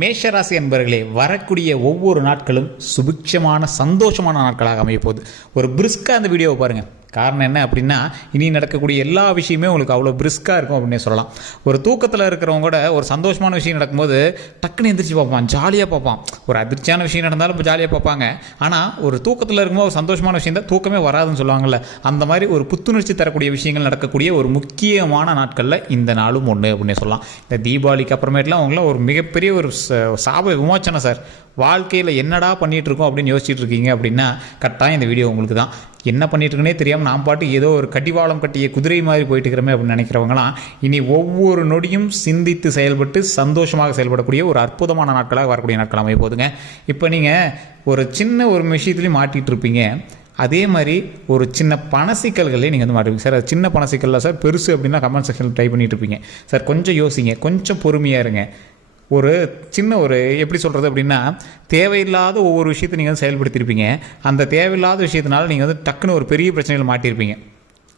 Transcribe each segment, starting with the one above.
மேஷராசி என்பர்களே வரக்கூடிய ஒவ்வொரு நாட்களும் சுபிக்ஷமான சந்தோஷமான நாட்களாக அமைய போகுது. ஒரு பிரிஸ்காக அந்த வீடியோவை பாருங்கள் காரணம் என்ன அப்படின்னா இனி நடக்கக்கூடிய எல்லா விஷயமே உங்களுக்கு அவ்வளோ பிரிஸ்காக இருக்கும் அப்படின்னே சொல்லலாம். ஒரு தூக்கத்தில் இருக்கிறவங்க கூட ஒரு சந்தோஷமான விஷயம் நடக்கும்போது டக்குன்னு எந்திரிச்சு பார்ப்பான் ஜாலியாக பார்ப்பான். ஒரு அதிர்ச்சியான விஷயம் நடந்தாலும் இப்போ ஜாலியாக பார்ப்பாங்க. ஆனால் ஒரு தூக்கத்தில் இருக்கும்போது ஒரு சந்தோஷமான விஷயம் தான் தூக்கமே வராதுன்னு சொல்லுவாங்கள்ல அந்த மாதிரி ஒரு புத்துணர்ச்சி தரக்கூடிய விஷயங்கள் நடக்கக்கூடிய ஒரு முக்கியமான நாட்களில் இந்த நாளும் ஒன்று அப்படின்னு சொல்லலாம். இந்த தீபாவளிக்கு அப்புறமேட்டுலாம் அவங்களாம் ஒரு மிகப்பெரிய ஒரு ச- சாப விமோச்சனை சார். வாழ்க்கையில் என்னடா பண்ணிகிட்ருக்கோம் அப்படின்னு யோசிச்சுட்டு இருக்கீங்க அப்படின்னா கரெக்டாக இந்த வீடியோ உங்களுக்கு தான் என்ன பண்ணிட்டுருக்குனே தெரியாமல் நான் பாட்டு ஏதோ ஒரு கடிவாளம் கட்டிய குதிரை மாதிரி போயிட்டு இருக்கிறமே அப்படின்னு நினைக்கிறவங்களாம் இனி ஒவ்வொரு நொடியும் சிந்தித்து செயல்பட்டு சந்தோஷமாக செயல்படக்கூடிய ஒரு அற்புதமான நாட்களாக வரக்கூடிய நாட்கள் அமைய போதுங்க இப்போ நீங்கள் ஒரு சின்ன ஒரு விஷயத்துலையும் மாட்டிகிட்டு இருப்பீங்க அதே மாதிரி ஒரு சின்ன பணசிக்கல்களே நீங்கள் வந்து மாட்டுவீங்க சார் அது சின்ன பண சிக்கலில் சார் பெருசு அப்படின்னா கமெண்ட் செக்ஷனில் ட்ரை பண்ணிட்டு இருப்பீங்க சார் கொஞ்சம் யோசிங்க. கொஞ்சம் பொறுமையாக இருங்க. ஒரு சின்ன ஒரு எப்படி சொல்கிறது அப்படின்னா தேவையில்லாத ஒவ்வொரு விஷயத்தை நீங்கள் வந்து செயல்படுத்தியிருப்பீங்க. அந்த தேவையில்லாத விஷயத்தினால நீங்கள் வந்து டக்குன்னு ஒரு பெரிய பிரச்சனையில் மாட்டியிருப்பீங்க.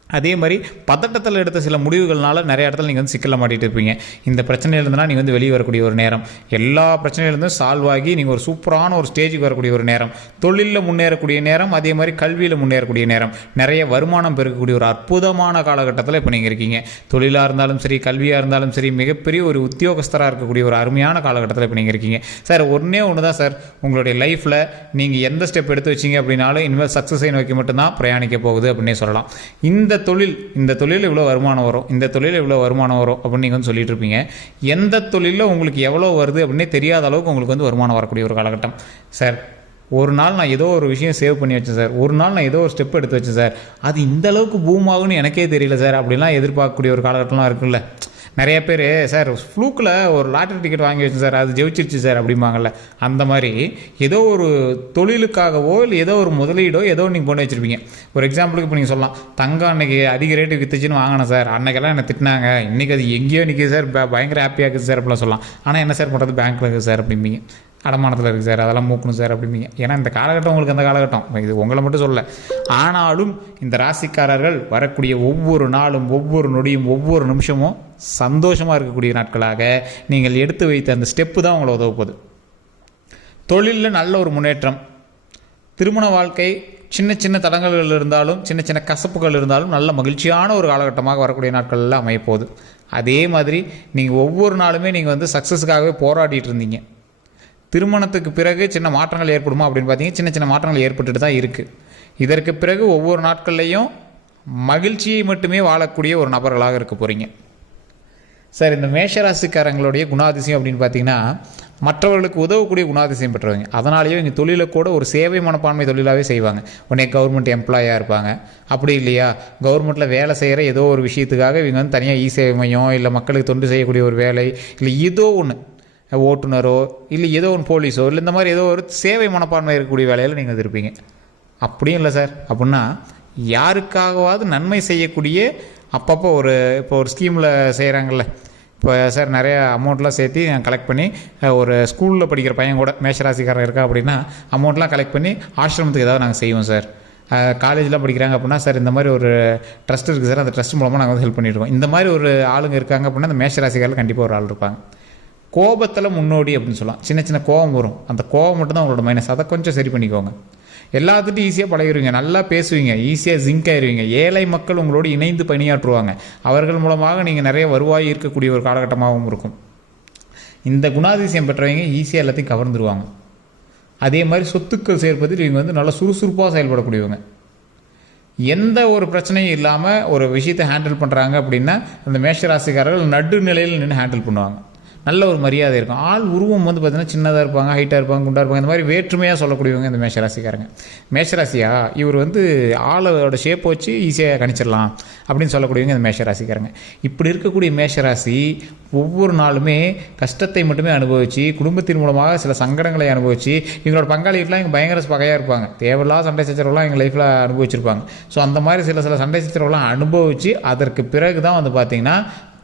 அதே மாதிரி பதட்டத்தில் எடுத்த சில முடிவுகள்னால நிறைய இடத்துல நீங்கள் வந்து சிக்கலில் மாட்டிட்டு இருப்பீங்க. இந்த பிரச்சனையிலேருந்துனா நீங்கள் வந்து வெளியே வரக்கூடிய ஒரு நேரம். எல்லா பிரச்சனையிலேருந்தும் சால்வ் ஆகி நீங்கள் ஒரு சூப்பரான ஒரு ஸ்டேஜுக்கு வரக்கூடிய ஒரு நேரம். தொழிலில் முன்னேறக்கூடிய நேரம் அதே மாதிரி கல்வியில் முன்னேறக்கூடிய நேரம். நிறைய வருமானம் பெருக்கக்கூடிய ஒரு அற்புதமான காலகட்டத்தில் இப்போ நீங்கள் இருக்கீங்க. தொழிலாக இருந்தாலும் சரி கல்வியாக இருந்தாலும் சரி மிகப்பெரிய ஒரு உத்தியோகஸ்தராக இருக்கக்கூடிய ஒரு அருமையான காலகட்டத்தில் இப்போ நீங்கள் இருக்கீங்க. சார் ஒன்றே ஒன்று தான் சார். உங்களுடைய லைஃப்பில் நீங்கள் எந்த ஸ்டெப் எடுத்து வச்சீங்க அப்படின்னாலும் இனிமேல் சக்ஸஸை நோக்கி மட்டும்தான் பிரயாணிக்க போகுது அப்படின்னே சொல்லலாம். இந்த தொழில் இந்த தொழிலில் இவ்வளோ வருமானம் வரும் இந்த தொழிலில் இவ்வளோ வருமானம் வரும் அப்படின்னு நீங்கள் வந்து சொல்லிட்டு இருப்பீங்க. எந்த தொழிலில் உங்களுக்கு எவ்வளோ வருது அப்படின்னே தெரியாத அளவுக்கு உங்களுக்கு வந்து வருமானம் வரக்கூடிய ஒரு காலகட்டம். சார் ஒரு நாள் நான் ஏதோ ஒரு விஷயம் சேவ் பண்ணி வச்சேன் சார் ஒரு நாள் நான் ஏதோ ஒரு ஸ்டெப் எடுத்து வச்சேன் சார் அது இந்த அளவுக்கு பூம் எனக்கே தெரியல சார் அப்படிலாம் எதிர்பார்க்கக்கூடிய ஒரு காலகட்டம்லாம் இருக்குல்ல. நிறைய பேர் சார் ஃப்ளூக்கில் ஒரு லாட்டரி டிக்கெட் வாங்கி வச்சு சார். அது ஜெயிச்சிருச்சு சார் அப்படிம்பாங்கல்ல. அந்த மாதிரி ஏதோ ஒரு தொழிலுக்காகவோ இல்லை ஏதோ ஒரு முதலீடோ ஏதோ நீங்கள் போட்டு வச்சுருப்பீங்க. ஒரு எக்ஸாம்பிளுக்கு இப்போ நீங்கள் சொல்லலாம். தங்கம் அன்னைக்கு அதிக ரேட்டு வித்துச்சுன்னு வாங்கினேன் சார். அன்னைக்கெல்லாம் என்னை திட்டினாங்க. இன்றைக்கி அது எங்கேயோ நிற்கிது சார். பயங்கர ஹாப்பியாக இருக்குது சார் அப்படிலாம் சொல்லலாம். ஆனால் என்ன சார் பண்ணுறது பேங்க்கில் இருக்குது சார் அப்படிம்பீங்க. அடமானத்தில் இருக்குது சார். அதெல்லாம் மூக்கணும் சார் அப்படிம்பீங்க ஏன்னா இந்த காலகட்டம் உங்களுக்கு அந்த காலகட்டம். இது உங்களை மட்டும் சொல்ல. ஆனாலும் இந்த ராசிக்காரர்கள் வரக்கூடிய ஒவ்வொரு நாளும் ஒவ்வொரு நொடியும் ஒவ்வொரு நிமிஷமும் சந்தோஷமாக இருக்கக்கூடிய நாட்களாக நீங்கள் எடுத்து வைத்த அந்த ஸ்டெப்பு தான் உங்களை உதவுப்போகுது தொழிலில் நல்ல ஒரு முன்னேற்றம். திருமண வாழ்க்கை சின்ன சின்ன தடங்கல்கள் இருந்தாலும் சின்ன சின்ன கசப்புகள் இருந்தாலும் நல்ல மகிழ்ச்சியான ஒரு காலகட்டமாக வரக்கூடிய நாட்களில் அமையப்போகுது அதே மாதிரி நீங்கள் ஒவ்வொரு நாளுமே நீங்கள் வந்து சக்ஸஸுக்காகவே போராடிட்டு இருந்தீங்க. திருமணத்துக்கு பிறகு சின்ன மாற்றங்கள் ஏற்படுமா அப்படின்னு பார்த்தீங்கன்னா சின்ன சின்ன மாற்றங்கள் ஏற்பட்டுட்டு தான் இருக்குது இதற்கு பிறகு ஒவ்வொரு நாட்கள்லையும் மகிழ்ச்சியை மட்டுமே வாழக்கூடிய ஒரு நபர்களாக இருக்க போகிறீங்க சார் இந்த மேஷராசிக்காரங்களுடைய குணாதிசயம் அப்படின்னு பார்த்தீங்கன்னா மற்றவர்களுக்கு உதவக்கூடிய குணாதிசயம் பெற்றவங்க. அதனாலேயே இங்கே தொழிலை கூட ஒரு சேவை மனப்பான்மை தொழிலாகவே செய்வாங்க. உடனே கவர்மெண்ட் எம்ப்ளாயாக இருப்பாங்க. அப்படி இல்லையா? கவர்மெண்ட்டில் வேலை செய்கிற ஏதோ ஒரு விஷயத்துக்காக இவங்க வந்து தனியாக இ சேவை மையம் இல்லை மக்களுக்கு தொண்டு செய்யக்கூடிய ஒரு வேலை இல்லை ஏதோ ஒன்று ஓட்டுநரோ இல்லை ஏதோ ஒன்று போலீஸோ இல்லை இந்த மாதிரி ஏதோ ஒரு சேவை மனப்பான்மை இருக்கக்கூடிய வேலையில் நீங்கள் இருப்பீங்க அப்படியும் இல்லை சார். அப்படின்னா யாருக்காகவாவது நன்மை செய்யக்கூடிய அப்பப்போ ஒரு இப்போ ஒரு ஸ்கீமில் செய்கிறாங்கல்ல. இப்போ சார் நிறைய அமௌண்ட்லாம் சேர்த்து கலெக்ட் பண்ணி ஒரு ஸ்கூலில் படிக்கிற பையன் கூட மேஷராசிக்காரன் இருக்கா அப்படின்னா அமௌண்ட்லாம் கலெக்ட் பண்ணி ஆசிரமத்துக்கு ஏதாவது நாங்கள் செய்வோம் சார். காலேஜ்லாம் படிக்கிறாங்க அப்படின்னா சார் இந்த மாதிரி ஒரு ட்ரஸ்ட் இருக்குது சார். அந்த ட்ரஸ்ட் மூலமாக நாங்கள் வந்து ஹெல்ப் பண்ணிடுவோம் இந்த மாதிரி ஒரு ஆளுங்க இருக்காங்க அப்படின்னா அந்த மேஷராசிக்காரில் கண்டிப்பாக ஒரு ஆள் இருப்பாங்க. கோபத்தில் முன்னோடி அப்படின்னு சொல்லலாம். சின்ன சின்ன கோபம் வரும். அந்த கோபம் மட்டும் தான் உங்களோட மைனஸ் அதை கொஞ்சம் சரி பண்ணிக்கோங்க. எல்லாத்துட்டும் ஈஸியாக பழகிடுவீங்க நல்லா பேசுவீங்க. ஈஸியாக ஜிங்க் ஆயிடுவீங்க ஏழை மக்கள் உங்களோடு இணைந்து பணியாற்றுவாங்க. அவர்கள் மூலமாக நீங்கள் நிறைய வருவாய் இருக்கக்கூடிய ஒரு காலகட்டமாகவும் இருக்கும். இந்த குணாதிசயம் பெற்றவங்க ஈஸியாக எல்லாத்தையும் கவர்ந்துருவாங்க. அதே மாதிரி சொத்துக்கள் சேர்ப்பதில் இவங்க வந்து நல்லா சுறுசுறுப்பாக செயல்படக்கூடியவங்க. எந்த ஒரு பிரச்சனையும் இல்லாமல் ஒரு விஷயத்தை ஹேண்டில் பண்ணுறாங்க அப்படின்னா அந்த மேஷராசிக்காரர்கள் நடுநிலையில் நின்று ஹேண்டில் பண்ணுவாங்க. நல்ல ஒரு மரியாதை இருக்கும். ஆள் உருவம் வந்து பார்த்தீங்கன்னா சின்னதாக இருப்பாங்க ஹைட்டாக இருப்பாங்க குண்டாக இருப்பாங்க. இந்த மாதிரி வேற்றுமையாக சொல்லக்கூடியவங்க இந்த மேஷராசிக்காரங்க. மேஷராசியா இவர் வந்து ஆளோட ஷேப் வச்சு ஈஸியாக கணிச்சிடலாம் அப்படின்னு சொல்லக்கூடியவங்க இந்த மேஷராசிக்காரங்க. இப்படி இருக்கக்கூடிய மேஷராசி ஒவ்வொரு நாளுமே கஷ்டத்தை மட்டுமே அனுபவித்து குடும்பத்தின் மூலமாக சில சங்கடங்களை அனுபவித்து இவங்களோட பங்காளிகள்லாம் இங்கே பயங்கர பகையாக இருப்பாங்க. தேவையில்லாத சண்டை சச்சரவுலாம் எங்கள் லைஃப்பில் அனுபவிச்சிருப்பாங்க. ஸோ அந்த மாதிரி சில சில சண்டை சச்சரவுலாம் அனுபவித்து அதற்கு பிறகு தான் வந்து பார்த்திங்கன்னா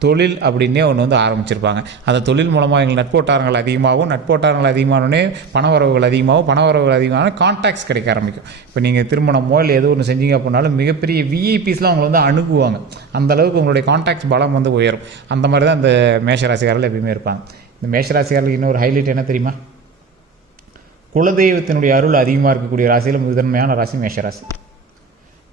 தொழில் அப்படின்னே ஒன்று வந்து ஆரம்பிச்சிருப்பாங்க. அந்த தொழில் மூலமாக எங்களுக்கு நட்போட்டாரங்கள் அதிகமாகவும் நட்போட்டாரங்கள் அதிகமானோடனே பணவரவுகள் அதிகமாகவும் பணவரவுகள் அதிகமான கான்டாக்ட்ஸ் கிடைக்க ஆரம்பிக்கும். இப்போ நீங்கள் திருமணமோ இல்லை ஏதோ ஒன்று செஞ்சீங்க அப்படின்னாலும் மிகப்பெரிய விஐபிஸ்லாம் அவங்களை வந்து அணுகுவாங்க. அந்த அளவுக்கு உங்களுடைய கான்டாக்ட்ஸ் பலம் வந்து உயரும். அந்த மாதிரி தான் இந்த மேஷராசிக்காரர்கள் எப்பயுமே இருப்பாங்க. இந்த மேஷராசிக்காரர்களுக்கு இன்னொரு ஹைலைட் என்ன தெரியுமா? குலதெய்வத்தினுடைய அருள் அதிகமாக இருக்கக்கூடிய ராசியில் முதன்மையான ராசி மேஷராசி.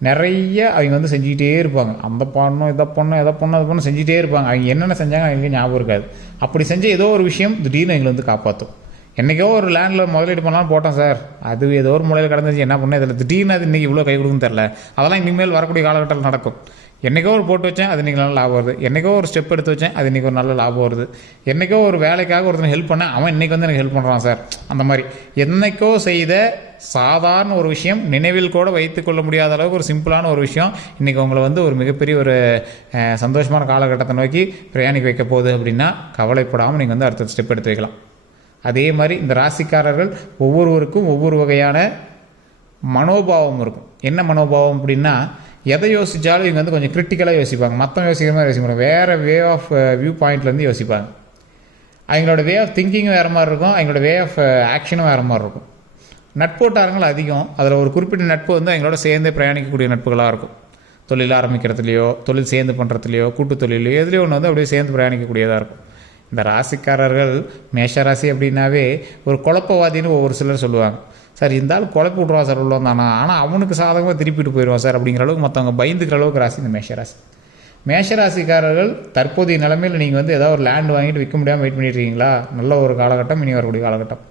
நிறைய அவங்க வந்து செஞ்சுக்கிட்டே இருப்பாங்க. அந்த பண்ணணும் இதை பண்ணணும் எதை பண்ணணும் அதை பண்ணணும் செஞ்சுட்டே இருப்பாங்க. அவங்க என்னென்ன செஞ்சாங்க அவங்களுக்கு ஞாபகம் இருக்காது. அப்படி செஞ்ச ஏதோ ஒரு விஷயம் திடீர்னு எங்களை வந்து காப்பாற்றும் என்றைக்கோ ஒரு லேண்டில் முதலீடு பண்ணலாம் போட்டோம் சார் அது ஏதோ ஒரு முறையில் கிடந்துச்சு. என்ன பண்ண? இதில் திடீர்னு அது இன்றைக்கி இவ்வளோ கை கொடுக்குன்னு தெரில. அதெல்லாம் இனிமேல் வரக்கூடிய காலகட்டத்தில் நடக்கும். என்றைக்கோ ஒரு போட்டு வச்சேன் அது இன்றைக்கி நல்ல லாபம் வருது. என்றைக்கோ ஒரு ஸ்டெப் எடுத்து வச்சேன் அது இன்றைக்கி ஒரு நல்ல லாபம் வருது. என்றைக்கோ ஒரு வேலைக்காக ஒருத்தனை ஹெல்ப் பண்ணேன் அவன் இன்றைக்கி வந்து எனக்கு ஹெல்ப் பண்ணுறான் சார். அந்த மாதிரி. என்னைக்கோ செய்த சாதாரண ஒரு விஷயம் நினைவில் கூட வைத்துக்கொள்ள முடியாத அளவுக்கு ஒரு சிம்பிளான ஒரு விஷயம் இன்றைக்கி உங்களை வந்து ஒரு மிகப்பெரிய ஒரு சந்தோஷமான காலகட்டத்தை நோக்கி பிரயாணிக்க வைக்க போகுது அப்படின்னா கவலைப்படாமல் நீங்கள் வந்து அடுத்த ஸ்டெப் எடுத்து வைக்கலாம். அதே மாதிரி இந்த ராசிக்காரர்கள் ஒவ்வொருவருக்கும் ஒவ்வொரு வகையான மனோபாவம் இருக்கும். என்ன மனோபாவம் அப்படின்னா எதை யோசித்தாலும் இவங்க வந்து கொஞ்சம் கிரிட்டிக்கலாக யோசிப்பாங்க. மற்ற யோசிக்கிற மாதிரி யோசிக்க மாட்டாங்க. வேறு வே ஆஃப் வியூ பாயிண்ட்லேருந்து யோசிப்பாங்க. அவங்களோட வே ஆஃப் திங்கிங்கும் வேறு மாதிரி இருக்கும். அவங்களோட வே ஆஃப் ஆக்ஷனும் வேறு மாதிரி இருக்கும். நட்போட்டாரங்கள் அதிகம். அதில் ஒரு குறிப்பிட்ட நட்பு வந்து அவங்களோட சேர்ந்து பிரயாணிக்கக்கூடிய நட்புகளாக இருக்கும். தொழில் ஆரம்பிக்கிறதுலையோ தொழில் சேர்ந்து பண்ணுறதுலையோ கூட்டு தொழிலையோ எதுலேயோ ஒன்று வந்து அப்படியே சேர்ந்து பிரயாணிக்கக்கூடியதாக இருக்கும். இந்த ராசிக்காரர்கள் மேஷராசி அப்படின்னாவே ஒரு குழப்பவாதின்னு ஒவ்வொரு சிலர் சொல்லுவாங்க. சார் இருந்தாலும் குழப்பி விட்ருவா சார் உள்ள வந்தானா? ஆனால் அவனுக்கு சாதகமாக திருப்பிட்டு போயிடுவான் சார் அப்படிங்கிற அளவுக்கு மற்றவங்க பயந்துக்கிற அளவுக்கு ராசி இந்த மேஷராசி. மேஷராசிக்காரர்கள் தற்போதைய நிலைமையில் நீங்கள் வந்து ஏதாவது ஒரு லேண்ட் வாங்கிட்டு விற்க முடியாமல் வெயிட் பண்ணிட்டு நல்ல ஒரு காலகட்டம் இனி வரக்கூடிய காலகட்டம்.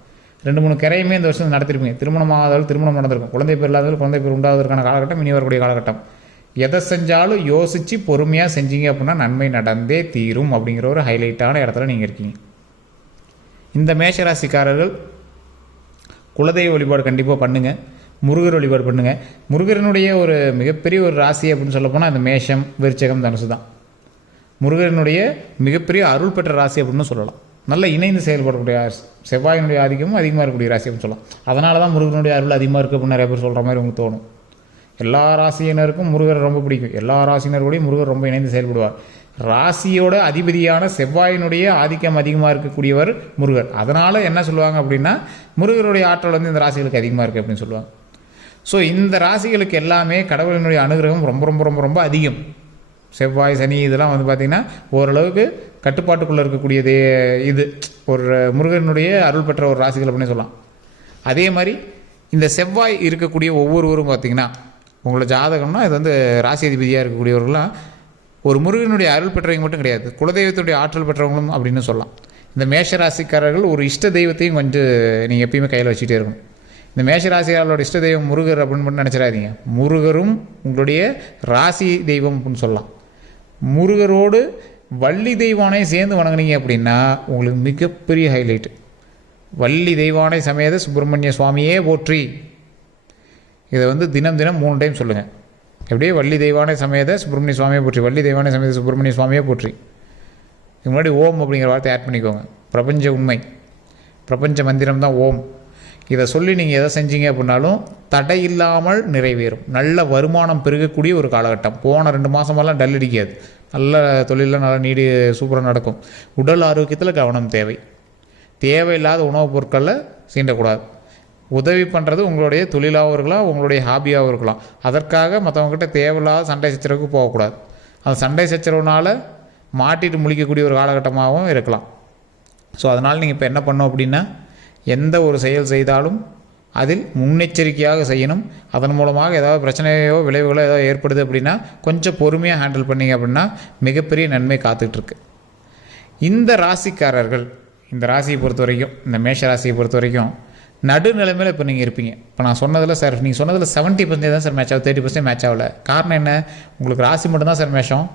ரெண்டு மூணு கிரையுமே இந்த வருஷம் நடத்திருப்பீங்க. திருமணம் ஆகாதாலும் திருமணம் நடந்திருக்கும். குழந்தை பேர் இல்லாதவர்கள் குழந்தை பேர் உண்டாவதற்கான காலகட்டம் இனி வரக்கூடிய காலகட்டம். எதை செஞ்சாலும் யோசித்து பொறுமையாக செஞ்சீங்க அப்படின்னா நன்மை நடந்தே தீரும் அப்படிங்கிற ஒரு ஹைலைட்டான இடத்துல நீங்கள் இருக்கீங்க. இந்த மேஷராசிக்காரர்கள் குலதெய்வ வழிபாடு கண்டிப்பாக பண்ணுங்கள் முருகர் வழிபாடு பண்ணுங்கள் முருகரனுடைய ஒரு மிகப்பெரிய ஒரு ராசி அப்படின்னு சொல்லப்போனால் அந்த மேஷம் விருச்சகம் தனுசு தான். முருகரனுடைய மிகப்பெரிய அருள் பெற்ற ராசி அப்படின்னு சொல்லலாம். நல்ல இணைந்து செயல்படக்கூடிய செவ்வாயினுடைய ஆதிக்கமும் அதிகமாக இருக்கக்கூடிய ராசி அப்படின்னு சொல்லலாம். அதனால தான் முருகனுடைய அருள் அதிகமாக இருக்குது அப்படின்னு நிறைய பேர் சொல்கிற மாதிரி உங்களுக்கு தோணும். எல்லா ராசியினருக்கும் முருகர் ரொம்ப பிடிக்கும். எல்லா ராசியினரோடையும் முருகர் ரொம்ப இணைந்து செயல்படுவார். ராசியோட அதிபதியான செவ்வாயினுடைய ஆதிக்கம் அதிகமாக இருக்கக்கூடியவர் முருகர். அதனால் என்ன சொல்லுவாங்க அப்படின்னா முருகருடைய ஆற்றல் வந்து இந்த ராசிகளுக்கு அதிகமாக இருக்குது அப்படின்னு சொல்லுவாங்க. ஸோ இந்த ராசிகளுக்கு எல்லாமே கடவுளினுடைய அனுகிரகம் ரொம்ப ரொம்ப ரொம்ப ரொம்ப அதிகம். செவ்வாய் சனி இதெல்லாம் வந்து பார்த்திங்கன்னா ஓரளவுக்கு கட்டுப்பாட்டுக்குள்ளே இருக்கக்கூடியது இது. ஒரு முருகனுடைய அருள் பெற்ற ஒரு ராசிகள் அப்படின்னு சொல்லலாம். அதே மாதிரி இந்த செவ்வாய் இருக்கக்கூடிய ஒவ்வொருவரும் பார்த்திங்கன்னா உங்களோட ஜாதகம்னா இது வந்து ராசி அதிபதியாக இருக்கக்கூடியவர்கள்லாம் ஒரு முருகனுடைய அருள் பெற்றவங்க மட்டும் கிடையாது. குலதெய்வத்துடைய ஆற்றல் பெற்றவங்களும் அப்படின்னு சொல்லலாம். இந்த மேஷ ராசிக்காரர்கள் ஒரு இஷ்ட தெய்வத்தையும் கொஞ்சம் நீங்கள் எப்பயுமே கையில் வச்சுட்டே இருக்கணும். இந்த மேஷராசிக்காரர்களோட இஷ்ட தெய்வம் முருகர் அப்படின்னு மட்டும் நினச்சிடாதீங்க. முருகரும் உங்களுடைய ராசி தெய்வம் அப்படின்னு சொல்லலாம். முருகரோடு வள்ளி தெய்வானை சேர்ந்து வணங்குனீங்க அப்படின்னா உங்களுக்கு மிகப்பெரிய ஹைலைட் வள்ளி தெய்வானை சமேத சுப்பிரமணிய சுவாமியே போற்றி. இதை வந்து தினம் தினம் மூணு டைம் சொல்லுங்கள் எப்படியே வள்ளி தெய்வானை சமேத சுப்பிரமணிய சுவாமியை போற்றி. வள்ளி தெய்வானை சமேத சுப்பிரமணிய சுவாமியை போற்றி. இதுக்கு முன்னாடி ஓம் அப்படிங்கிற வார்த்தை ஆட் பண்ணிக்கோங்க. பிரபஞ்ச உண்மை. பிரபஞ்ச மந்திரம் தான் ஓம். இதை சொல்லி நீங்கள் எதை செஞ்சீங்க அப்படின்னாலும் தடை இல்லாமல் நிறைவேறும். நல்ல வருமானம் பெருகக்கூடிய ஒரு காலகட்டம். போன ரெண்டு மாதமெல்லாம் டல் அடிக்காது. நல்ல தொழிலில் நல்லா நீடி சூப்பராக நடக்கும். உடல் ஆரோக்கியத்தில் கவனம் தேவை. தேவையில்லாத உணவுப் பொருட்களில் சீண்டக்கூடாது. உதவி பண்ணுறது உங்களுடைய தொழிலாகவும் இருக்கலாம் உங்களுடைய ஹாபியாகவும் இருக்கலாம். அதற்காக மற்றவங்ககிட்ட தேவையில்லாத சண்டை சச்சரவுக்கு போகக்கூடாது. அந்த சண்டை சச்சரவுனால் மாட்டிட்டு முழிக்கக்கூடிய ஒரு காலகட்டமாகவும் இருக்கலாம். ஸோ அதனால் நீங்கள் இப்போ என்ன பண்ணோம் அப்படின்னா எந்த ஒரு செயல் செய்தாலும் அதில் முன்னெச்சரிக்கையாக செய்யணும். அதன் மூலமாக ஏதாவது பிரச்சனையோ விளைவுகளோ ஏதாவது ஏற்படுது அப்படின்னா கொஞ்சம் பொறுமையாக ஹேண்டில் பண்ணீங்க அப்படின்னா மிகப்பெரிய நன்மை காத்துட்ருக்கு இந்த ராசிக்காரர்கள் இந்த ராசியை பொறுத்த வரைக்கும் இந்த மேஷ ராசியை பொறுத்த வரைக்கும் நடுநிலைமையில் இப்போ நீங்கள் இருப்பீங்க. இப்போ நான் சொன்னதில் சார் நீங்கள் சொன்னதில் செவன்ட்டி பர்சன்டேஜ் தான் சார் மேட்ச் ஆகும் தேர்ட்டி பர்சன்டேஜ் மேட்ச் ஆகல. காரணம் என்ன? உங்களுக்கு ராசி மட்டும்தான் சார் மேஷம்.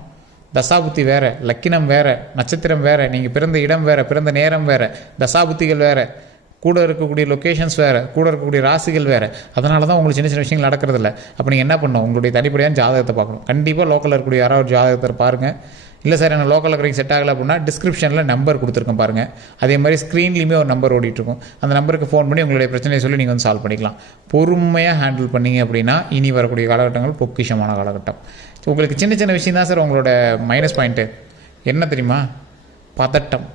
தசாபுத்தி வேறு லக்கினம் வேறு நட்சத்திரம் வேறு நீங்கள் பிறந்த இடம் வேறு பிறந்த நேரம் வேறு தசாபுத்திகள் வேறு. கூட இருக்கக்கூடிய லொக்கேஷன்ஸ் வேறு கூட இருக்கக்கூடிய ராசிகள் வேறு. அதனால தான் உங்களுக்கு சின்ன சின்ன விஷயங்கள் நடக்கிறதில்ல. அப்போ நீங்கள் என்ன பண்ணணும்? உங்களுடைய தனிப்படியான ஜாதகத்தை பார்க்கணும். கண்டிப்பாக லோக்கலில் இருக்கக்கூடிய யாராவது ஒரு ஜாதகத்தை பாருங்கள் இல்லை சார் எனக்கு லோக்கலில் இருக்கிறீங்க செட் ஆகலை அப்படின்னா டிஸ்கிரிப்ஷனில் நம்பர் கொடுத்துருக்கேன் பாருங்கள் அதே மாதிரி ஸ்க்ரீன்லேயுமே ஒரு நம்பர் ஓடிட்டுருக்கும். அந்த நம்பருக்கு ஃபோன் பண்ணி உங்களுடைய பிரச்சனையை சொல்லி நீங்கள் வந்து சால்வ் பண்ணிக்கலாம். பொறுமையாக ஹேண்டில் பண்ணீங்க அப்படின்னா இனி வரக்கூடிய காலகட்டங்கள் பொக்கிஷமான காலகட்டம். உங்களுக்கு சின்ன சின்ன விஷயம் தான் சார் உங்களோட மைனஸ் பாயிண்ட்டு என்ன தெரியுமா? பதட்டம்.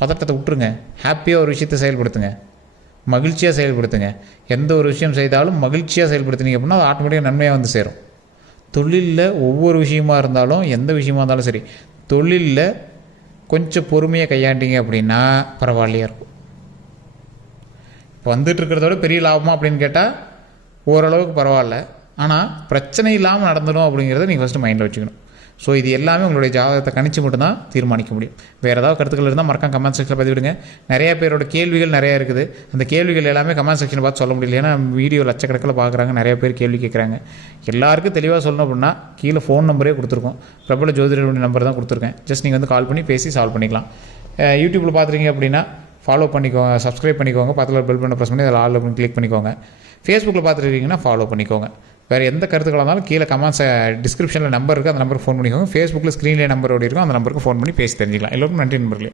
பதட்டத்தை விட்டுருங்க. ஹாப்பியாக ஒரு விஷயத்தை செயல்படுத்துங்க. மகிழ்ச்சியாக செயல்படுத்துங்க. எந்த ஒரு விஷயம் செய்தாலும் மகிழ்ச்சியாக செயல்படுத்துனீங்க அப்படின்னா அது ஆட்டோமேட்டிக்காக நன்மையாக வந்து சேரும். தொழிலில் ஒவ்வொரு விஷயமா இருந்தாலும் எந்த விஷயமா இருந்தாலும் சரி தொழிலில் கொஞ்சம் பொறுமையாக கையாண்டீங்க அப்படின்னா பரவாயில்லையா இருக்கும். இப்போ வந்துட்டு விட பெரிய லாபமா அப்படின்னு கேட்டால் ஓரளவுக்கு பரவாயில்ல. ஆனால் பிரச்சனை இல்லாமல் நடந்துடும் அப்படிங்கிறத நீங்கள் ஃபஸ்ட்டு மைண்டில் வச்சுக்கணும். ஸோ இது எல்லாமே உங்களுடைய ஜாதகத்தை கணிச்சு மட்டும்தான் தீர்மானிக்க முடியும். வேறு ஏதாவது கருத்துக்கள் இருந்தால் மறக்காம கமெண்ட் செக்ஷனில் பதிவிடுங்க. நிறைய பேரோட கேள்விகள் நிறைய இருக்குது. அந்த கேள்விகள் எல்லாமே கமெண்ட் செக்ஷனில் பார்த்து சொல்ல முடியல. ஏன்னா வீடியோ லட்சக்கணக்கில் பார்க்குறாங்க. நிறைய பேர் கேள்வி கேட்குறாங்க. எல்லாருக்கும் தெளிவாக சொல்லணும் அப்படின்னா கீழே ஃபோன் நம்பரே கொடுத்துருக்கோம். பிரபல ஜோதிடருடைய நம்பர் தான் கொடுத்துருக்கேன். ஜஸ்ட் நீங்கள் வந்து கால் பண்ணி பேசி சால்வ் பண்ணிக்கலாம். யூடியூப்பில் பார்த்துருக்கீங்க அப்படின்னா ஃபாலோ பண்ணிக்கோங்க. சப்ஸ்கிரைப் பண்ணிக்கோங்க. பக்கத்தில் பெல் பண்ண ப்ரெஸ் பண்ணி அதில் ஆல் அப்படின்னு கிளிக் பண்ணிக்கோங்க. ஃபேஸ்புக்கில் பார்த்துருக்கீங்கன்னா ஃபாலோ பண்ணிக்கோங்க. வேறு எந்த கருத்துக்களாக இருந்தாலும் கீழே கமெண்ட்ஸ் டிஸ்கிரிப்ஷனில் நம்பர் இருக்குது அந்த நம்பருக்கு ஃபோன் பண்ணிக்கோங்க. ஃபேஸ்புக்கில் ஸ்க்ரீனில் நம்பர் ஓடி இருக்கும் அந்த நம்பருக்கு ஃபோன் பண்ணி பேசி தெரிஞ்சிக்கலாம். எல்லோருக்கும் நன்றி நண்பர்களே.